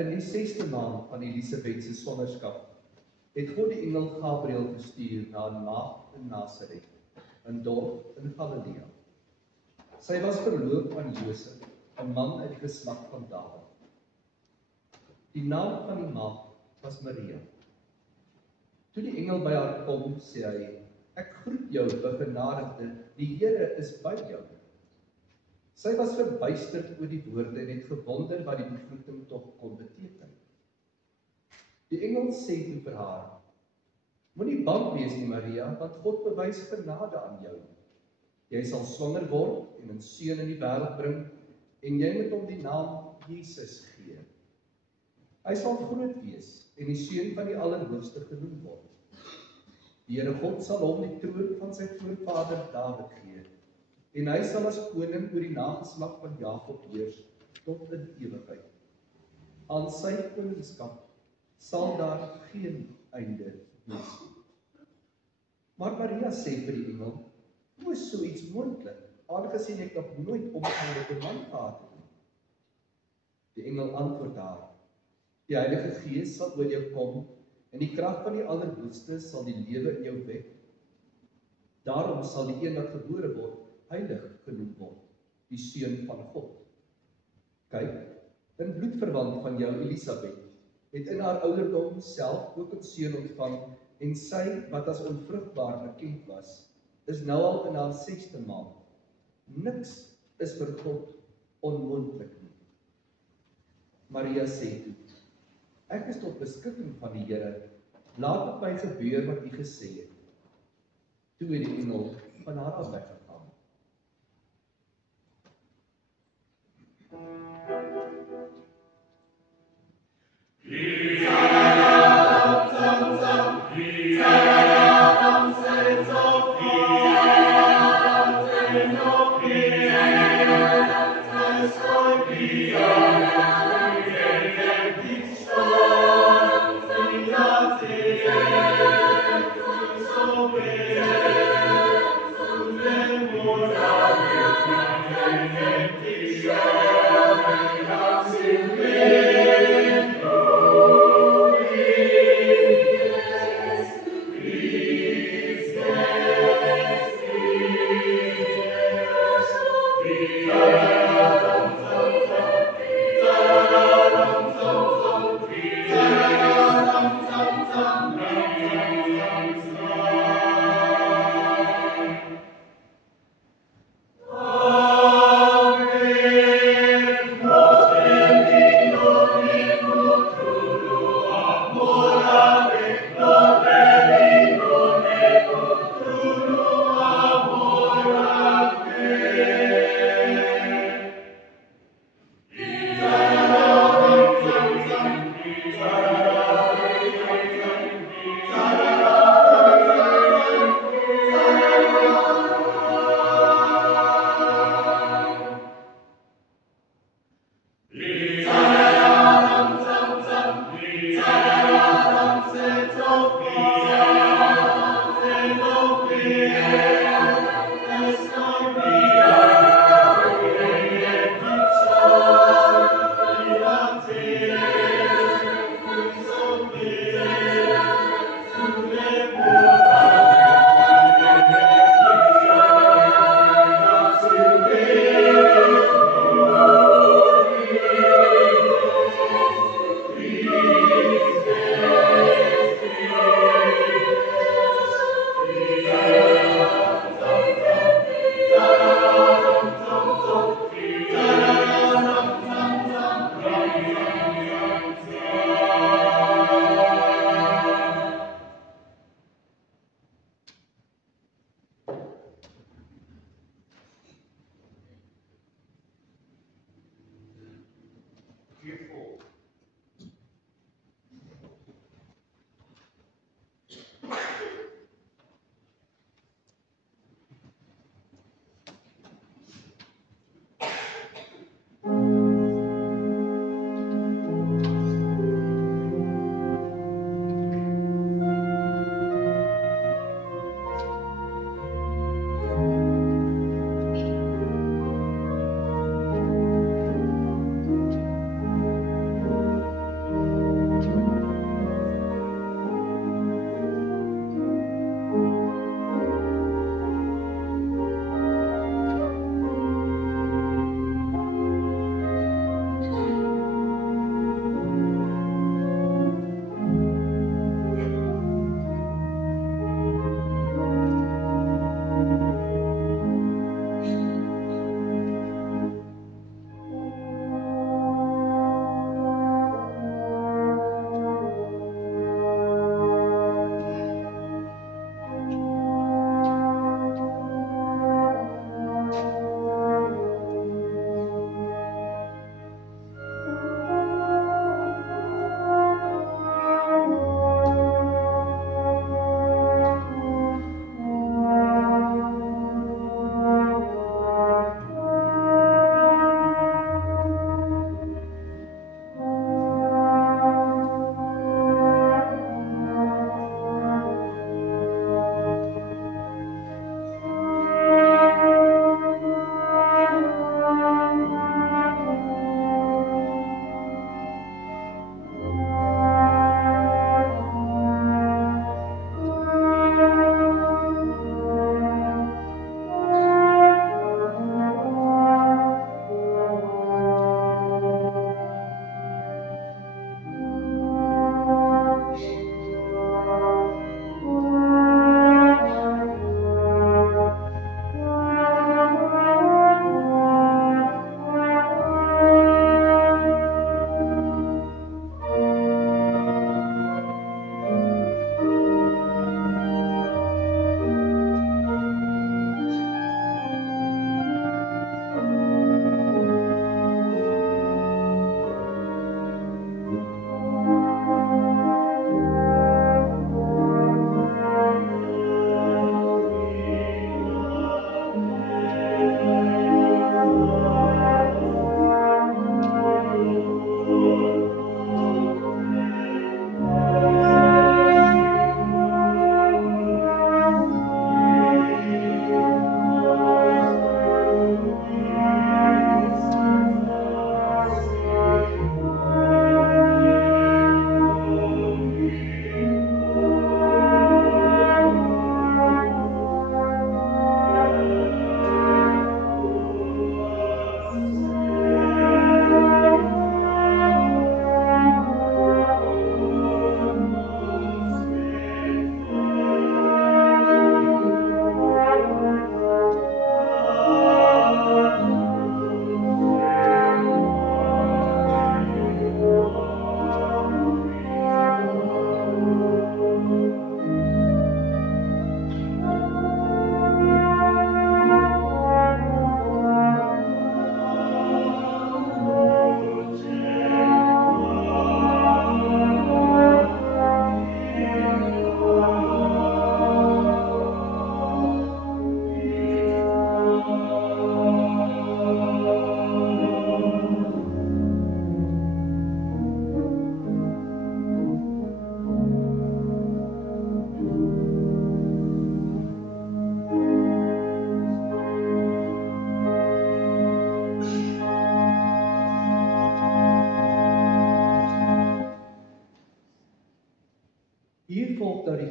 In die 6de maand van Elisabeth se swangerskap het God die engel Gabriël gestuur na 'n maagd in Nasaret, 'n dorp in Galilea. Sy was verloof aan Josef, 'n man uit die geslag van Dawid. Die naam van die maagd was Maria. Toe die engel by haar kom, sê hy: "Ek groet jou, begenadigde, die Here is by jou." Sy was verbuisterd oor die woorde en het gewonder wat die begroeting tog kon beteken. Die engel sê toe vir haar: "Moenie bang wees nie, Maria, want God bewys genade aan jou. Jy sal swanger word en 'n seun in die wêreld bring, en jy moet hom die naam Jesus gee. Hy sal groot wees en die seun van die Allerhoogste genoem word. Die Here God sal hom die troon van sy voorvader Dawid gee, en hy sal as koning oor die nageslag van Jakob heers tot in ewigheid. Aan sy koningskap sal daar geen einde wees nie." Maar Maria sê vir die engel: "Hoe is so iets moontlik, aangesien ek nog nooit omgang met 'n man gehad het nie?" Die engel antwoord haar: "Die Heilige Gees sal oor jou kom, en die krag van die Allerhoogste sal die lewe in jou wek. Daarom sal die een wat gebore word heilig genoem word, die seun van God. Kyk, 'n bloedverwant van jou, Elisabeth, het in haar ouderdom self ook 'n seun ontvang, en sy, wat as onvrugbaar bekend was, is nou al in haar 6de maand. Niks is vir God onmoontlik nie." Maria sê toe: "Ek is tot beskikking van die Here, laat met my gebeur wat U gesê het." Toe het die engel van haar af weggegaan.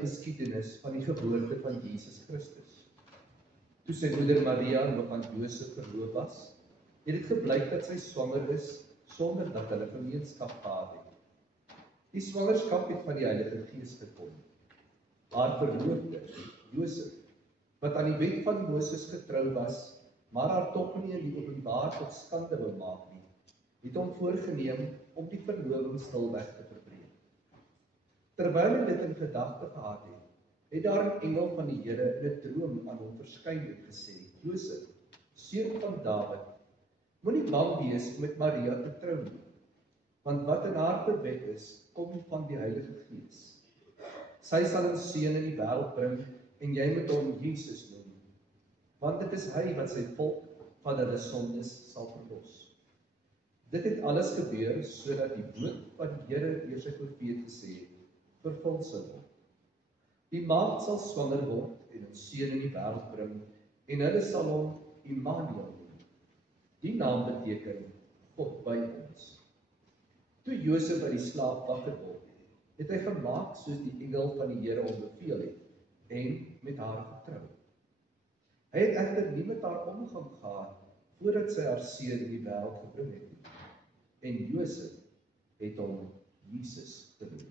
geskiedenis van die geboorte van Jesus Christus. Toe sy moeder Maria nog aan Josef verloof was, het dit gebleik dat sy swanger is sonder dat hulle gemeenskap gehad het. Die swangerskap het van die Heilige Gees gekom. Haar verloofde, Josef, wat aan die wet van Moses getrou was, maar haar tog nie in die openbaar tot skande wou maak nie, het hom voorgenem om die verloving stilweg te verbreek. Terwyl hy dit in gedagte gehad het, het daar 'n engel van die Here in 'n droom aan hom verskyn en gesê: Josef, seun van Dawid, moenie bang wees om met Maria te trou nie, want wat in haar verwek is, kom van die Heilige Gees. Sy sal 'n seun in die wêreld bring en jy moet hom Jesus noem, want dit is hy wat sy volk van hulle sondes sal verlos. Dit het alles gebeur sodat die woord wat die Here deur sy profeet gesê het, vervul sal word. Die maagd sal swanger word en 'n seun in die wêreld bring en hulle sal hom Immanuel noem. Die naam beteken God by ons. Toe Josef uit die slaap wakker word, het hy gemaak soos die engel van die Here hom beveel het en met haar getrou. Hy het egter nie met haar omgang gehad voordat sy haar seun in die wêreld gebring het nie. En Josef het hom Jesus genoem.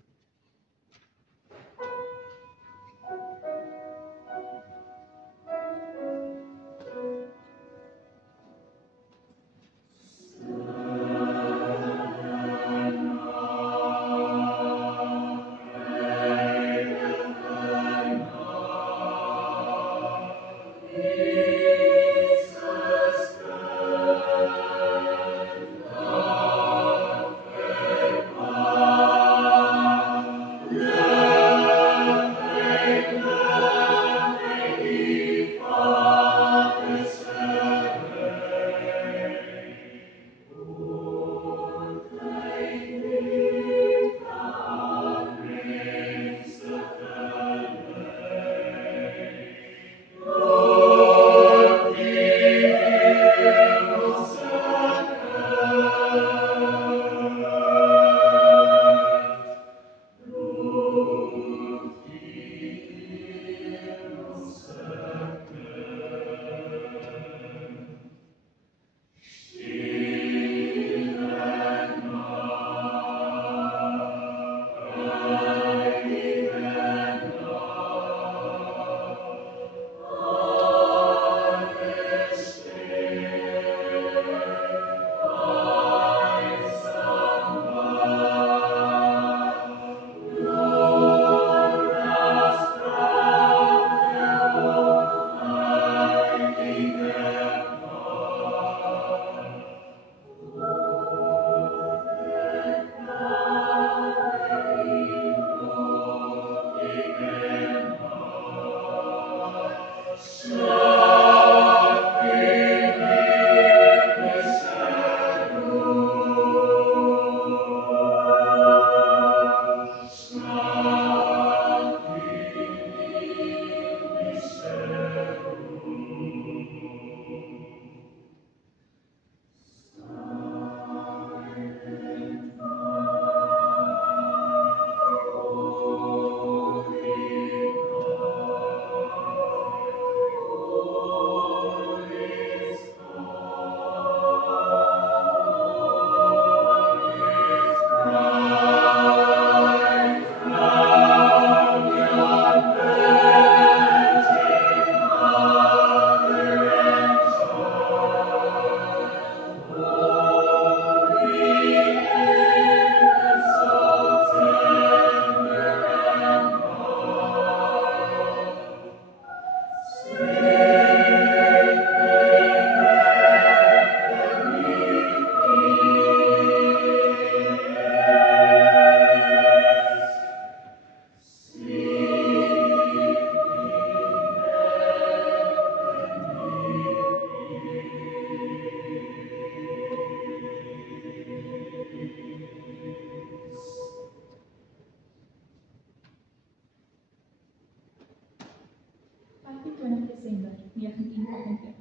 Desember 1948.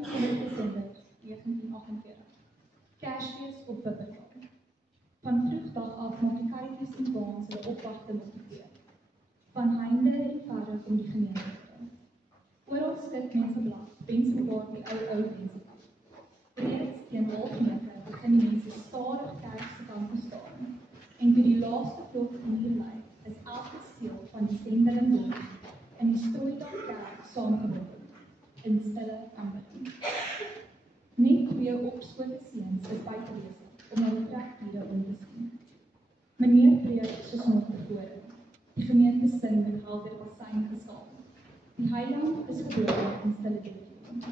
December 1948. Kersfees op Wuppertal. Van vroegdag af maak die karretjies en waans hulle opwagting op die pad. Van heinde en verre om die gemeente. Oral skit mense blaf, wens mekaar die ou mense af. Reeds teen 8:30 begin die mense stadig kerk se kant te staan. En toe die laaste klok in die lei, is elke seel van die sendeling dorp in die Strooidag kerk saamgeroep in stille aanbidding. Net 2 opskote seuns is buite besig om na die trekdiere om te sien. Meneer preek soos nog tevore. Die gemeente sing met helder basyn gesaam. Die heiland is gebore in stille bediening.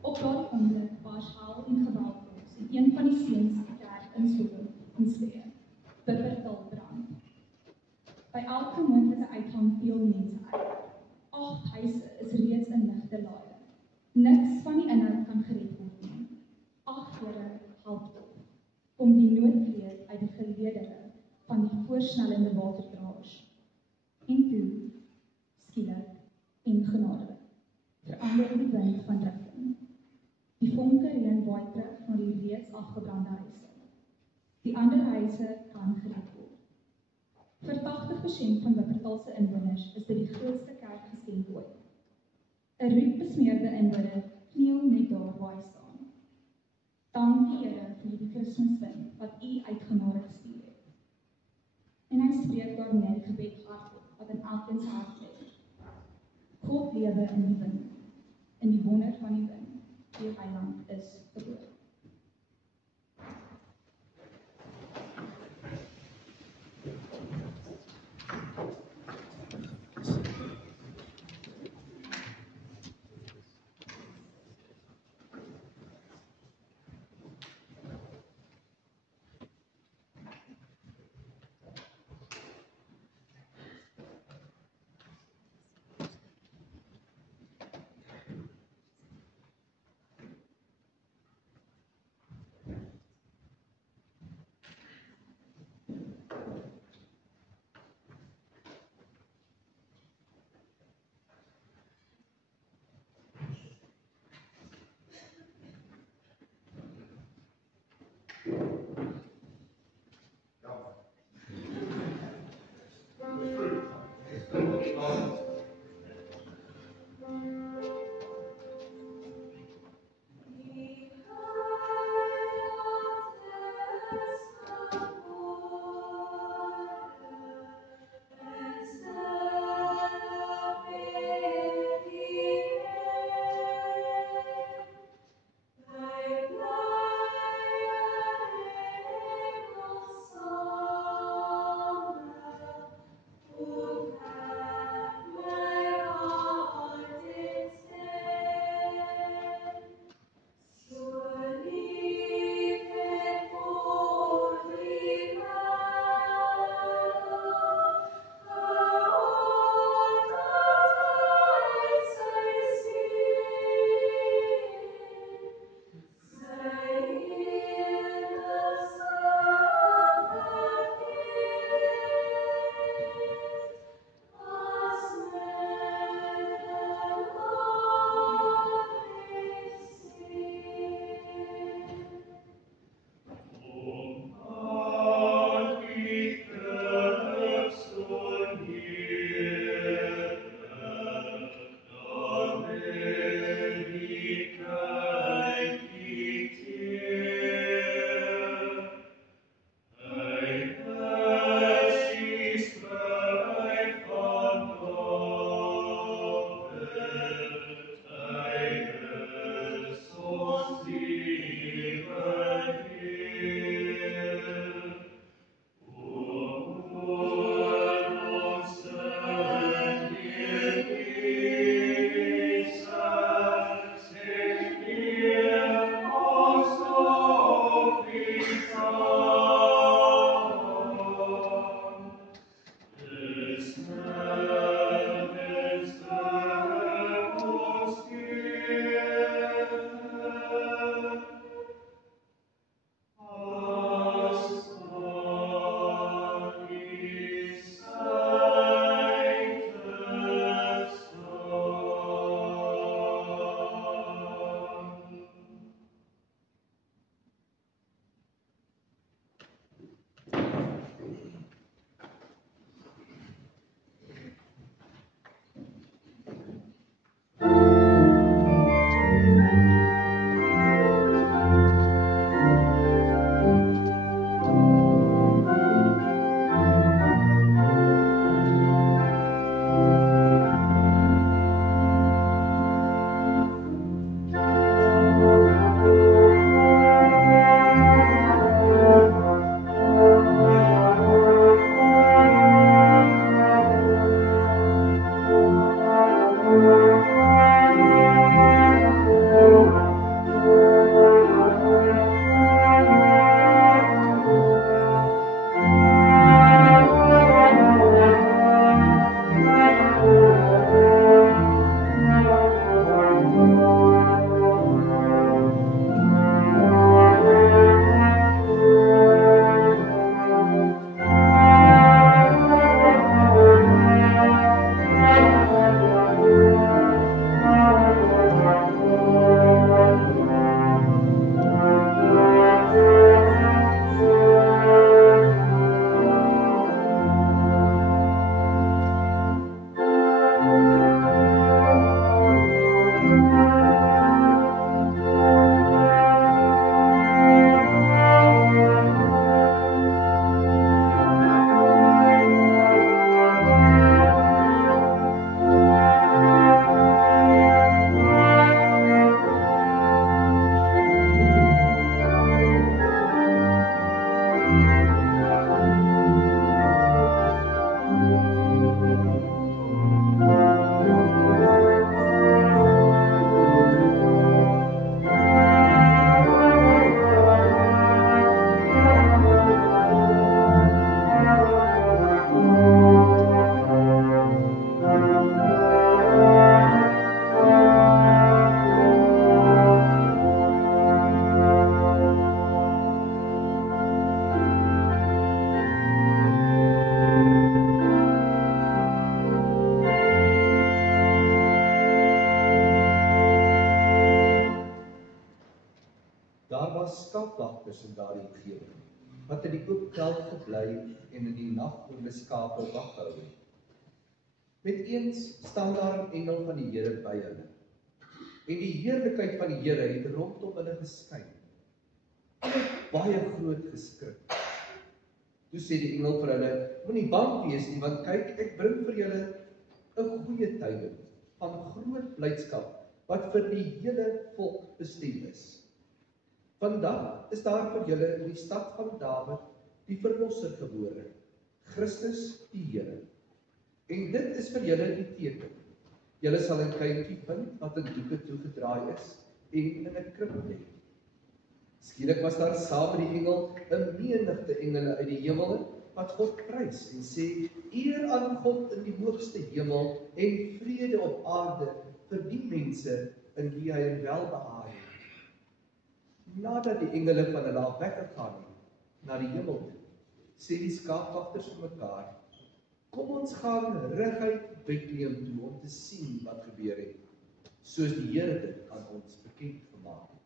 Op daardie oomblik was hel en geweld los en een van die seuns die kerk instorm en skree: Wuppertal brand. By elke moontlike uitgang deel mense uit. 8 huise is reeds in ligte laaie. Niks van die inhoud kan gered word nie. 8 Here help op. Kom die noodkreet uit die geledere van die voorsnellende waterdraers. En toe, skielik en genadelik, verander die wind van rigting. Die vonke reën waai terug na die reeds afgebrande huise. Die ander huise kan gered word. Vir 80% van Wuppertal se inwoners is dit die grootste kerkgeskenk ooit. 'n roetbesmeerde inwoner kniel net daar waar hy staan. Dankie Here vir die Kerswind wat U uitgenade gestuur het. En hy spreek daarmee die gebed hardop wat in elkeen se hart lê. God lewe in die wind, in die wonder van die wind. Die heiland is gebore. skapwagters in daardie omgewing, wat in die oop veld gebly en in die nag oor die skape wag hou het. Met eens staan daar 'n engel van die Here by hulle, en die heerlikheid van die Here het rondom hulle geskyn. Hulle het baie groot geskrik. Toe sê die engel vir hulle, moenie bang wees nie, want kyk, ek bring vir julle 'n goeie tyding van groot blydskap, wat vir die hele volk bestem is. Vandag is daar vir julle in die stad van Dawid die Verlosser gebore, Christus die Here. En dit is vir julle die teken. Julle sal 'n kindjie vind wat in doeke toegedraai is en in 'n krib lê. Skielik was daar saam met die engel 'n menigte engele uit die hemel wat God prys en sê: Eer aan God in die hoogste hemel en vrede op aarde vir die mense in wie hy in welbehae het. Nadat die engele van hulle af weggegaan het na die hemel toe, sê die skaapwagters vir mekaar: Kom ons gaan reguit Bethlehem toe om te sien wat gebeur het, soos die Here dit aan ons bekend gemaak het.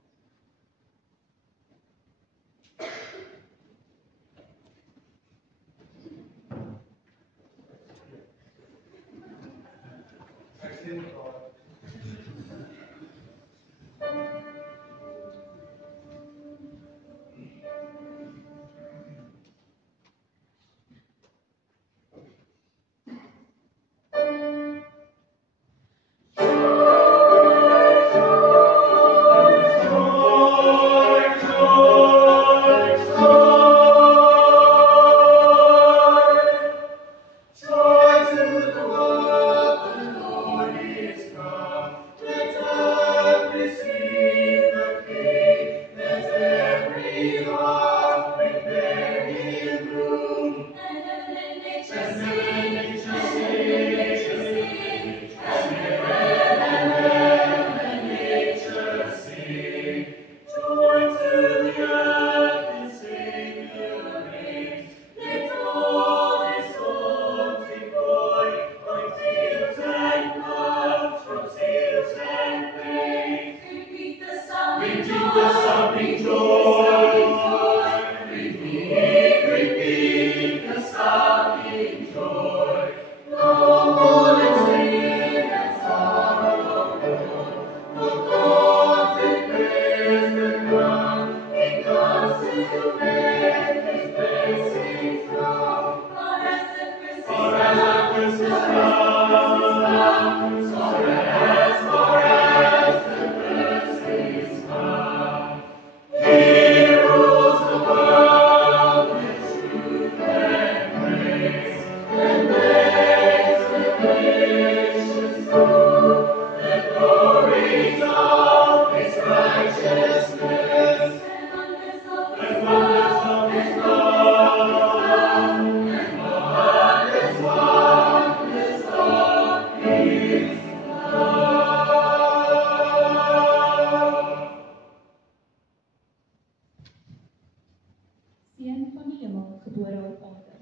Seun van die hemel, gebore op aarde,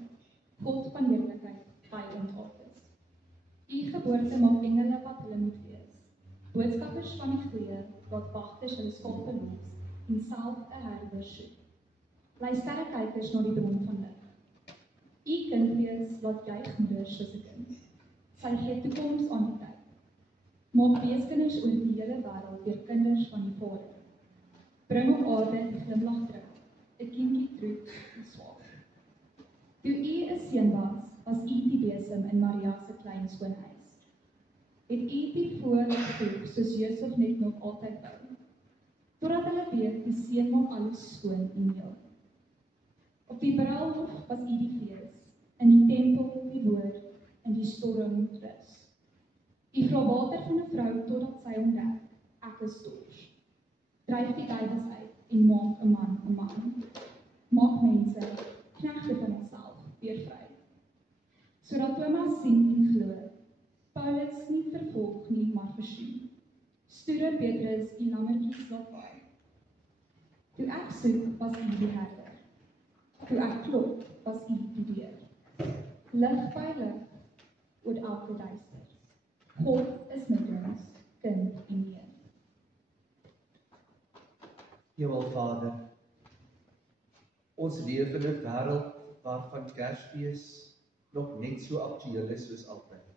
God van heerlikheid, by ons is. U geboorte maak engele wat hulle moet wees, boodskappers van die goeie, wat wagters hulle skape los, en self 'n herder soek. Bly sterrekykers na die bron van lig. U kind wees, laat juig moeders soos 'n kind. Sy gee toekoms aan die tyd. Maak weeskinders oor die hele wêreld weer kinders van die Vader. Bring op aarde die glimlag terug, 'n kindjie troet en swaar. Toe u 'n seun was u die besem in Maria se klein skoonhuis. Het u die voorgevoeg soos Josef net nog altyd wou, totdat hulle weet die seun maak alles skoon en heel. Op die bruiloft was u die fees, in die tempel die woord, in die storm rus. U vra water van 'n vrou totdat sy ontdek, ek is dors. Dryf die duiwels uit en maak 'n man 'n man. Maak mense, knegte van homself, weer vry. Sodat Thomas sien en glo, Paulus nie vervolg nie, maar versoen. Stoere Petrus en lammetjies laat vaai. Toe ek soek, was u die herder. Toe ek klop, was u die deur. Lig by lig, oor elke duister. God is met ons, kind en neef. Hemel Vader, Ons leef in 'n wêreld waarvan Kersfees nog net so aktueel is soos altyd.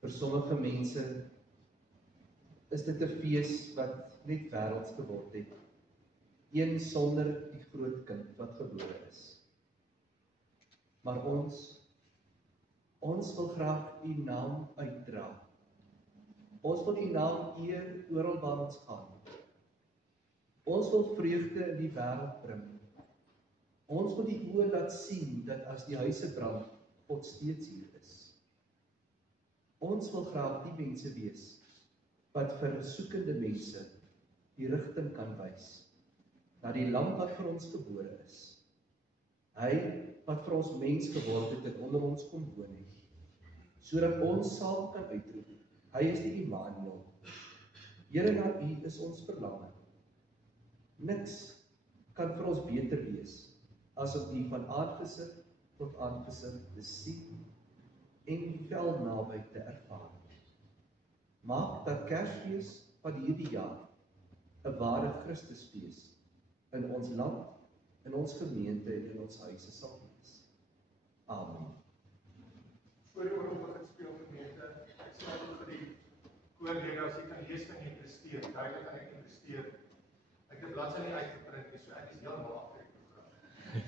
Vir sommige mense is dit 'n fees wat net wêrelds geword het. Een sonder die groot kind wat gebore is. Maar ons wil graag U naam uitdra. Ons wil U naam eer oral waar ons gaan. Ons wil vreugde in die wêreld bring. Ons wil die oë laat sien dat as die huise brand, God steeds hier is. Ons wil graag die mense wees wat vir soekende mense die rigting kan wys na die lam wat vir ons gebore is. Hy wat vir ons mens geword het en onder ons kom woon het, sodat ons saam kan uitroep, hy is die Immanuel. Here, na U is ons verlange. Niks kan vir ons beter wees as om U van aangesig tot aangesig te sien en U wel naby te ervaar. Maak dat Kersfees van hierdie jaar 'n ware Christusfees in ons land, in ons gemeente en in ons huise sal wees. Amen. Voor die oorlog begin speel gemeente, ek sê vir die koorlede, as jy kan lees, kan jy presteer, duidelik kan ek presteer. Ek het die bladsy nie uitgeprint nie, so ek is heeltemal agter die program.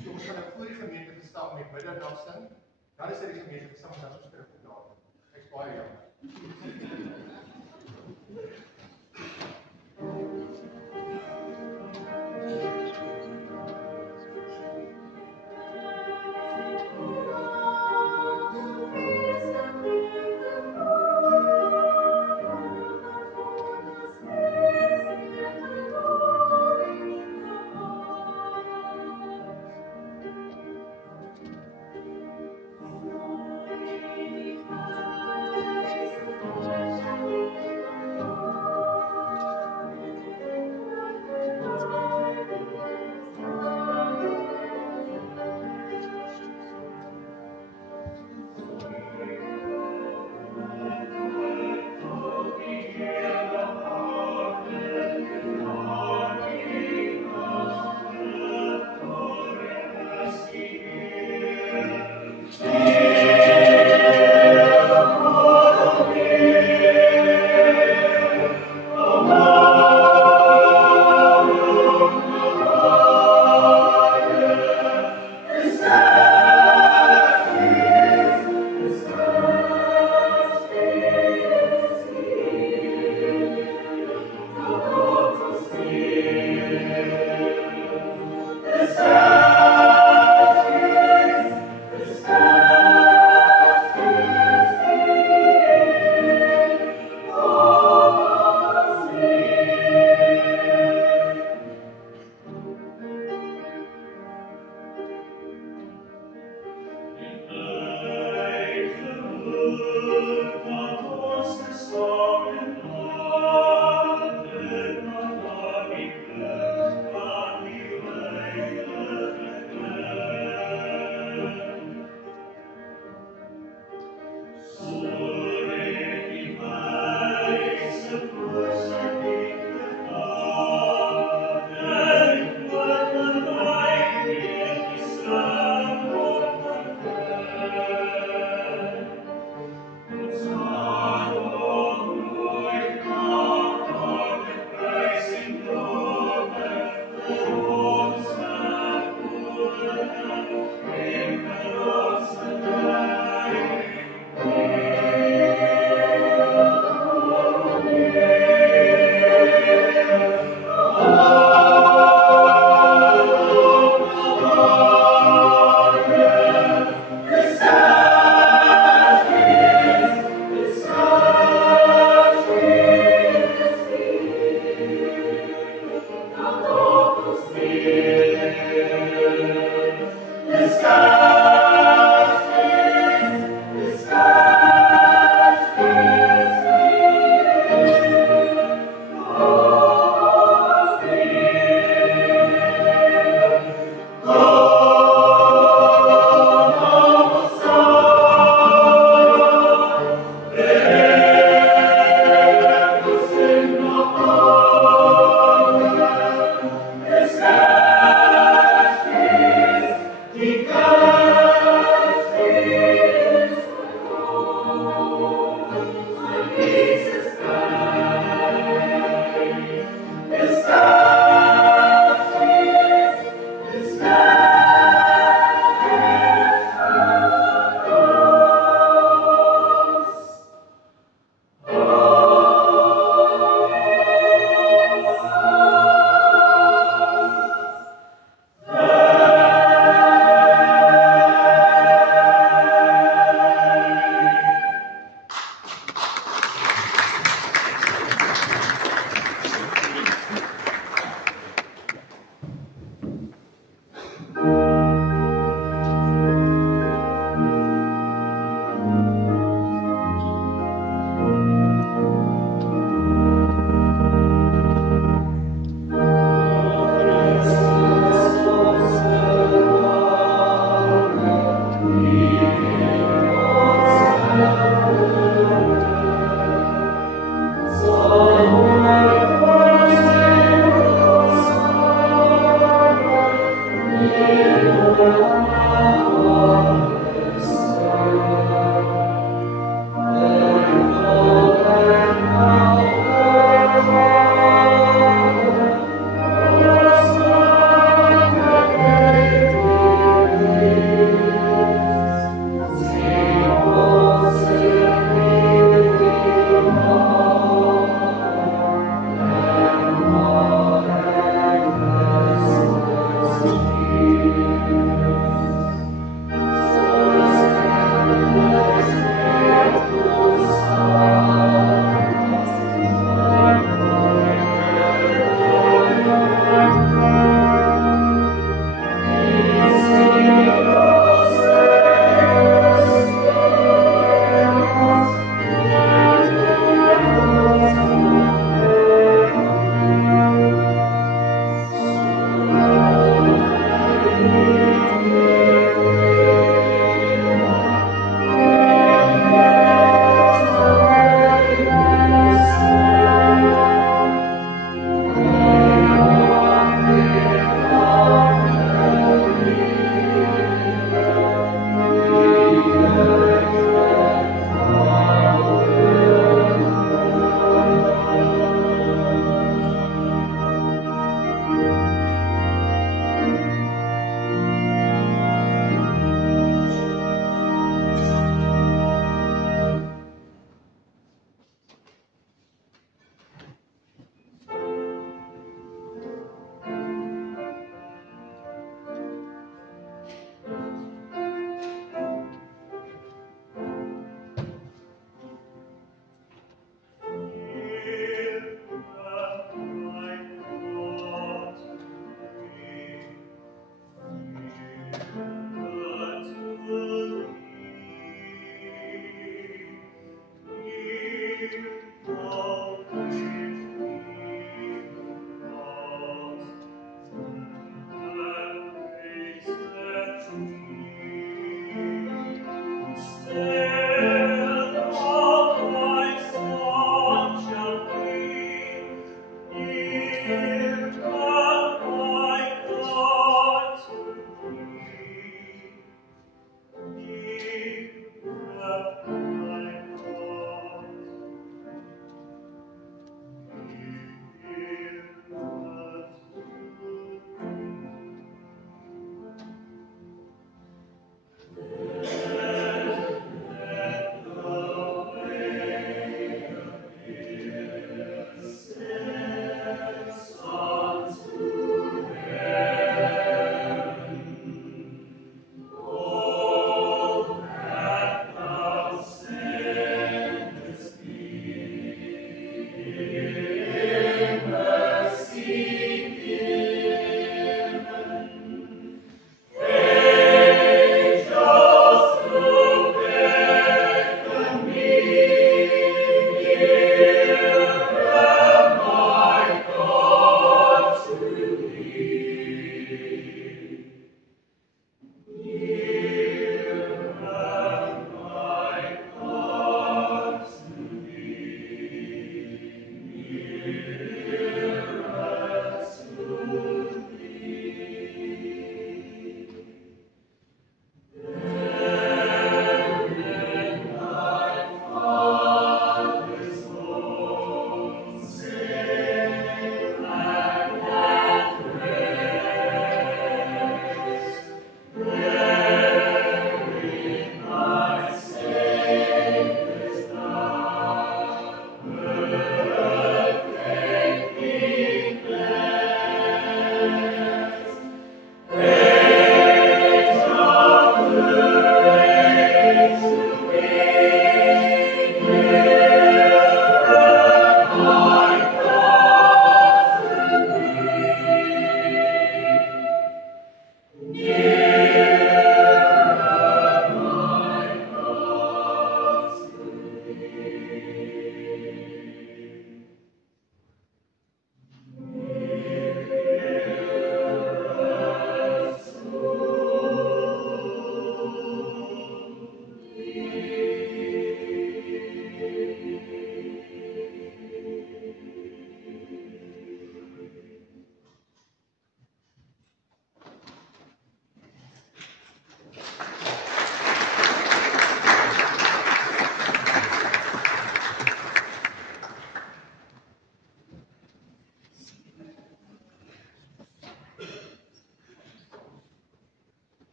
So ons gaan nou voor die gemeente gestaan met middag sing, dan is die gemeente gestaan, dan ons terug op daar. Ek is baie jammer. Thank you.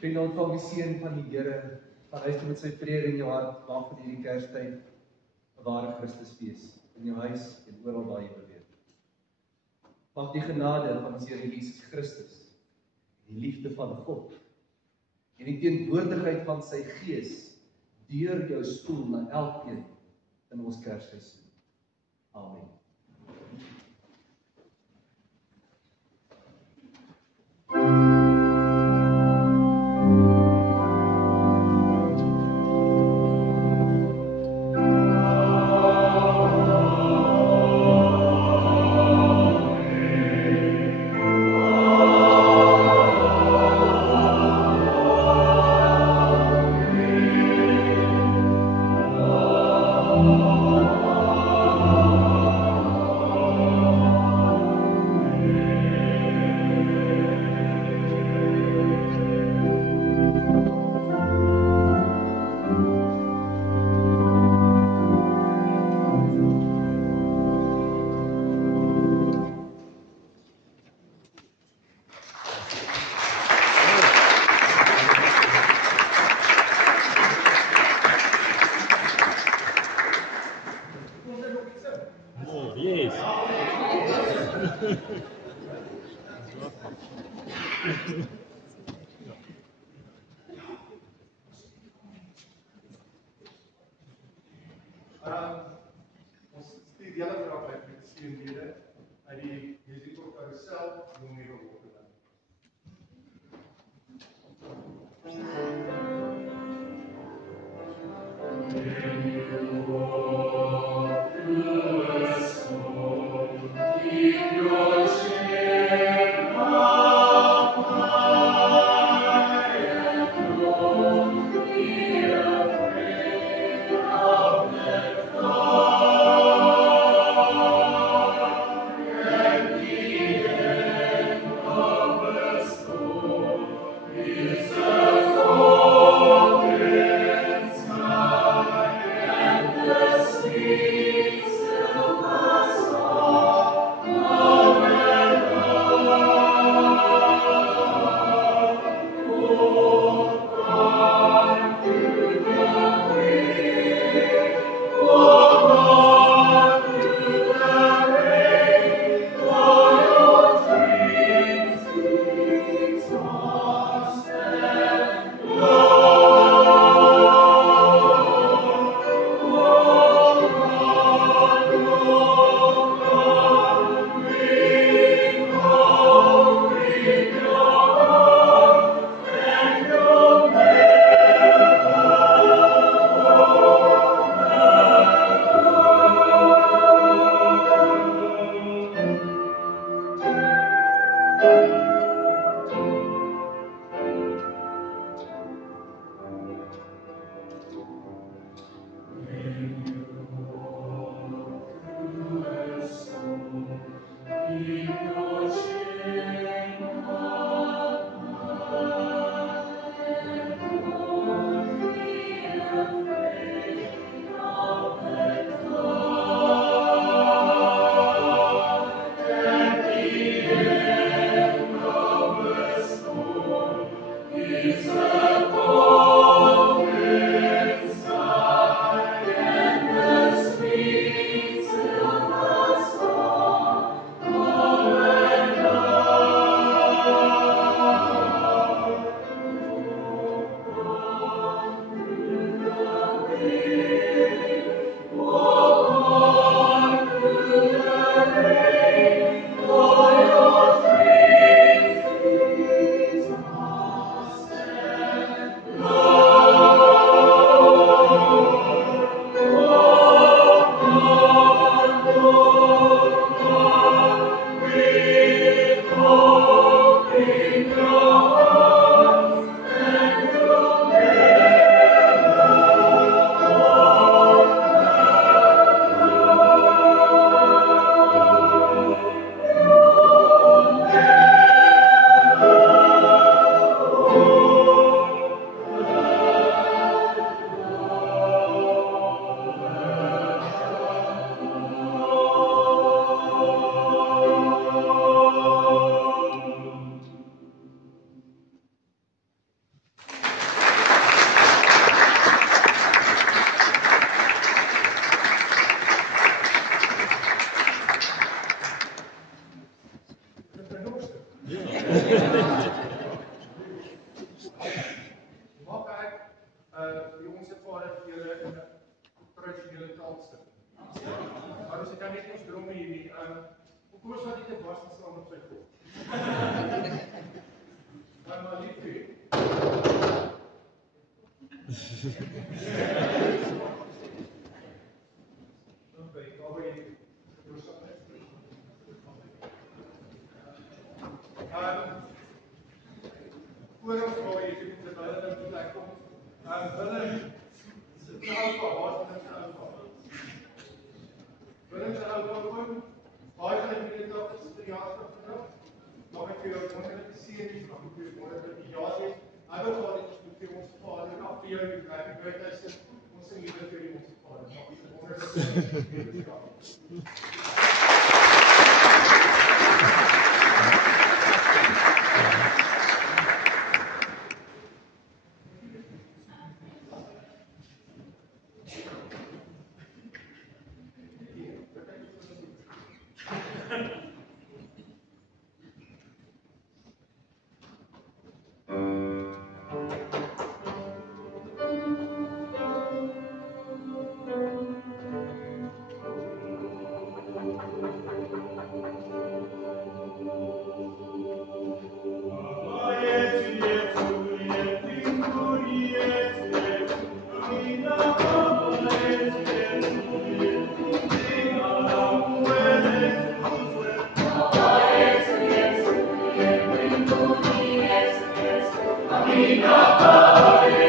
Vriende, ontvang die seën van die Here, van hy met sy vrede in jou hart, maak vir hierdie Kerstyd 'n ware Christusfees in jou huis en oral waar jy beweeg. Mag die genade van ons Here Jesus Christus, die liefde van God en die teenwoordigheid van sy Gees deur jou spoel na elkeen in ons Kersseisoen. Amen. Ons stuur die hele vraag uit met steunlede uit die musical carousel Jong Nuwe Wonderland. Ina